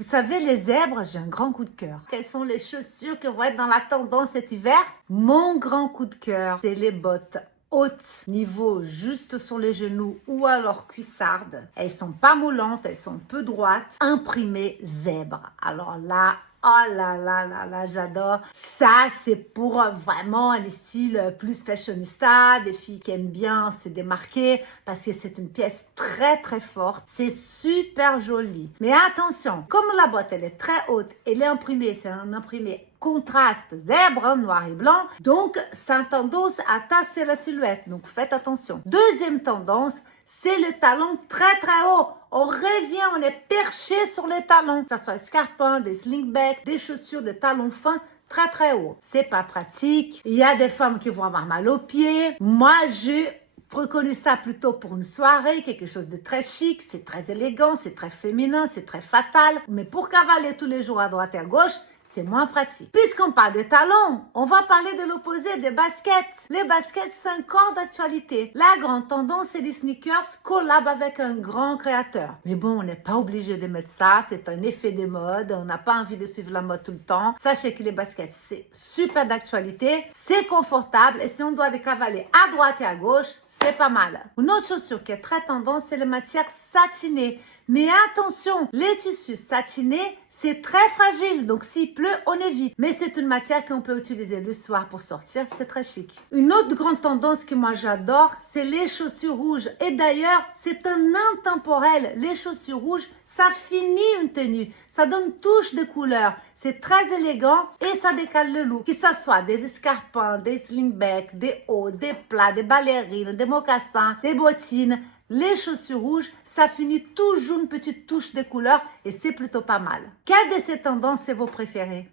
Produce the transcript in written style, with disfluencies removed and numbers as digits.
Vous savez, les zèbres, j'ai un grand coup de cœur. Quelles sont les chaussures qui vont être dans la tendance cet hiver? Mon grand coup de cœur, c'est les bottes hautes, niveau juste sur les genoux ou alors cuissardes. Elles sont pas moulantes, elles sont peu droites, imprimées zèbre. Alors là, oh là là là là, j'adore. Ça, c'est pour vraiment les styles plus fashionista, des filles qui aiment bien se démarquer parce que c'est une pièce très très forte. C'est super joli. Mais attention, comme la boîte elle est très haute, elle est imprimée, c'est un imprimé contraste zèbre, noir et blanc. Donc, ça a tendance à tasser la silhouette. Donc, faites attention. Deuxième tendance, c'est le talon très très haut. On revient, on est perché sur les talons. Que ce soit escarpins, des slingbacks, des chaussures de talons fins très très haut. C'est pas pratique. Il y a des femmes qui vont avoir mal aux pieds. Moi, je reconnu ça plutôt pour une soirée, quelque chose de très chic, c'est très élégant, c'est très féminin, c'est très fatal. Mais pour cavaler tous les jours à droite et à gauche, c'est moins pratique. Puisqu'on parle des talons, on va parler de l'opposé des baskets. Les baskets, c'est encore d'actualité. La grande tendance, c'est les sneakers collab avec un grand créateur. Mais bon, on n'est pas obligé de mettre ça. C'est un effet des modes. On n'a pas envie de suivre la mode tout le temps. Sachez que les baskets, c'est super d'actualité. C'est confortable. Et si on doit les cavaler à droite et à gauche, c'est pas mal. Une autre chaussure qui est très tendance, c'est les matières satinées. Mais attention, les tissus satinés, c'est très fragile, donc s'il pleut, on évite. Mais c'est une matière qu'on peut utiliser le soir pour sortir, c'est très chic. Une autre grande tendance que moi j'adore, c'est les chaussures rouges. Et d'ailleurs, c'est un intemporel. Les chaussures rouges, ça finit une tenue. Ça donne une touche de couleur. C'est très élégant et ça décale le look. Que ce soit des escarpins, des slingbacks, des hauts, des plats, des ballerines, des mocassins, des bottines. Les chaussures rouges, ça finit toujours une petite touche de couleur et c'est plutôt pas mal. Quelle de ces tendances est vos préférées?